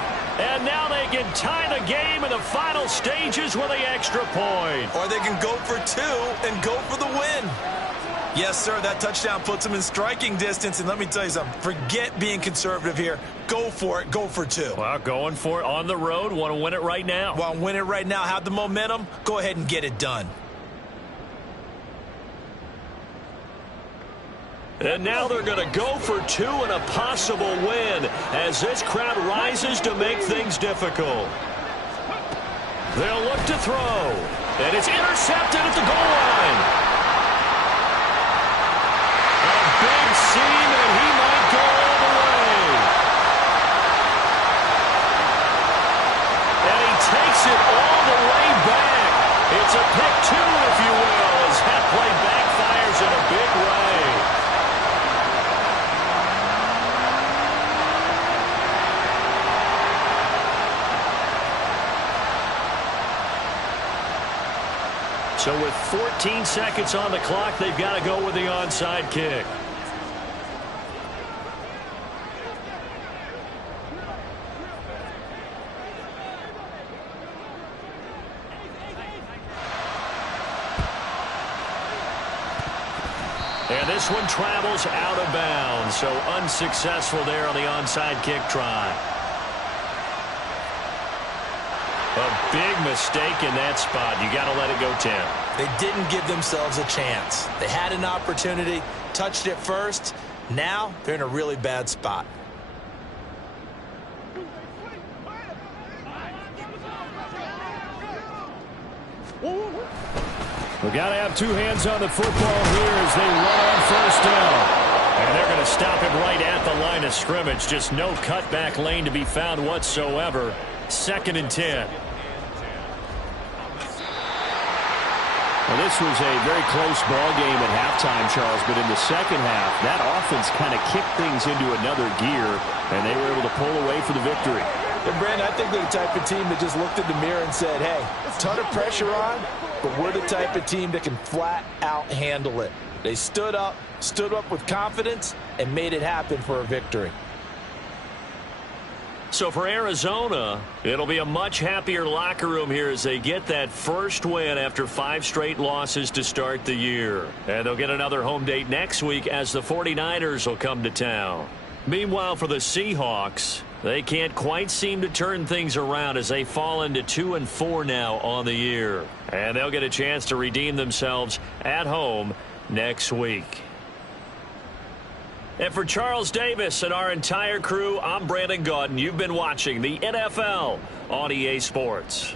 And now they can tie the game in the final stages with the extra point. Or they can go for 2 and go for the win. Yes, sir, that touchdown puts them in striking distance. And let me tell you something, forget being conservative here. Go for it, go for 2. Well, going for it on the road. Want to win it right now. Want to win it right now, have the momentum, go ahead and get it done. And now they're going to go for 2 and a possible win as this crowd rises to make things difficult. They'll look to throw. And it's intercepted at the goal line. Big seam, and he might go all the way. And he takes it all the way back. It's a pick 2, if you will, as that play backfires in a big way. So with 14 seconds on the clock, they've got to go with the onside kick. And this one travels out of bounds, so unsuccessful there on the onside kick try. A big mistake in that spot. You got to let it go 10. They didn't give themselves a chance. They had an opportunity, touched it first. Now they're in a really bad spot. We've got to have 2 hands on the football here as they run on 1st down. And they're going to stop him right at the line of scrimmage. Just no cutback lane to be found whatsoever. 2nd and 10. Well, this was a very close ball game at halftime, Charles, but in the second half, that offense kind of kicked things into another gear, and they were able to pull away for the victory. And Brandon, I think they're the type of team that just looked in the mirror and said, hey, ton of pressure on, but we're the type of team that can flat out handle it. They stood up with confidence, and made it happen for a victory. So for Arizona, it'll be a much happier locker room here as they get that first win after 5 straight losses to start the year. And they'll get another home date next week as the 49ers will come to town. Meanwhile, for the Seahawks, they can't quite seem to turn things around as they fall into 2-4 now on the year. And they'll get a chance to redeem themselves at home next week. And for Charles Davis and our entire crew, I'm Brandon Gaudin. You've been watching the NFL on EA Sports.